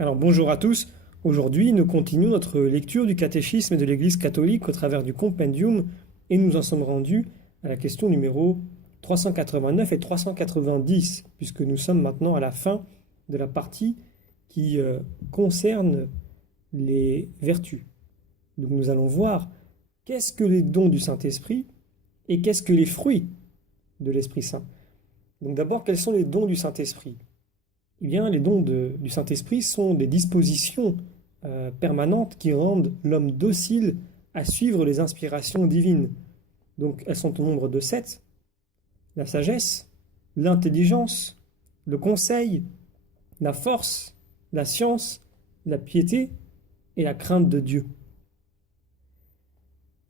Alors bonjour à tous. Aujourd'hui, nous continuons notre lecture du catéchisme de l'Église catholique au travers du compendium et nous en sommes rendus à la question numéro 389 et 390 puisque nous sommes maintenant à la fin de la partie qui concerne les vertus. Donc nous allons voir qu'est-ce que les dons du Saint-Esprit et qu'est-ce que les fruits de l'Esprit Saint. Donc d'abord, quels sont les dons du Saint-Esprit? Eh bien, les dons du Saint-Esprit sont des dispositions permanentes qui rendent l'homme docile à suivre les inspirations divines. Donc, elles sont au nombre de 7. La sagesse, l'intelligence, le conseil, la force, la science, la piété et la crainte de Dieu.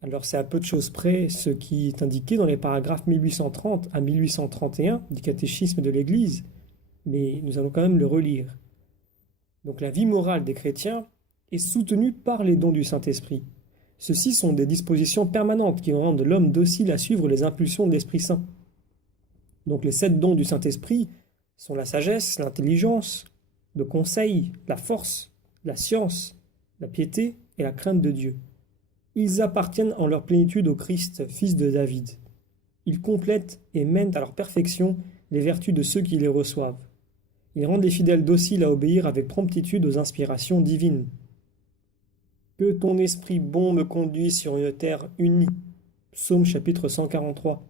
Alors, c'est à peu de choses près ce qui est indiqué dans les paragraphes 1830 à 1831 du catéchisme de l'Église, mais nous allons quand même le relire. Donc la vie morale des chrétiens est soutenue par les dons du Saint-Esprit. Ceux-ci sont des dispositions permanentes qui rendent l'homme docile à suivre les impulsions de l'Esprit Saint. Donc les 7 dons du Saint-Esprit sont la sagesse, l'intelligence, le conseil, la force, la science, la piété et la crainte de Dieu. Ils appartiennent en leur plénitude au Christ, fils de David. Ils complètent et mènent à leur perfection les vertus de ceux qui les reçoivent. Ils rendent les fidèles dociles à obéir avec promptitude aux inspirations divines. Que ton esprit bon me conduise sur une terre unie. Psaume chapitre 143.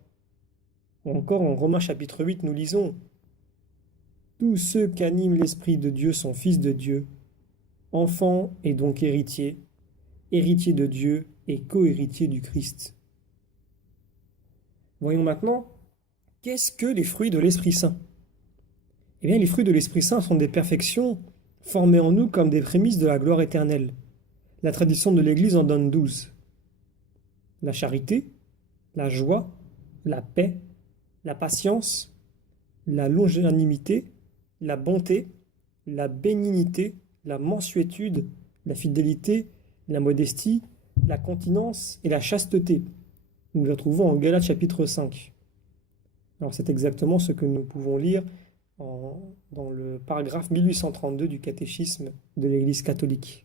Ou encore en Romains chapitre 8, nous lisons: tous ceux qu'anime l'Esprit de Dieu sont fils de Dieu, enfants et donc héritiers, héritiers de Dieu et co-héritiers du Christ. Voyons maintenant, qu'est-ce que les fruits de l'Esprit Saint? Eh bien, les fruits de l'Esprit Saint sont des perfections formées en nous comme des prémices de la gloire éternelle. La tradition de l'Église en donne 12. La charité, la joie, la paix, la patience, la longanimité, la bonté, la bénignité, la mansuétude, la fidélité, la modestie, la continence et la chasteté. Nous la trouvons en Galates chapitre 5. Alors c'est exactement ce que nous pouvons lire dans le paragraphe 1832 du catéchisme de l'Église catholique.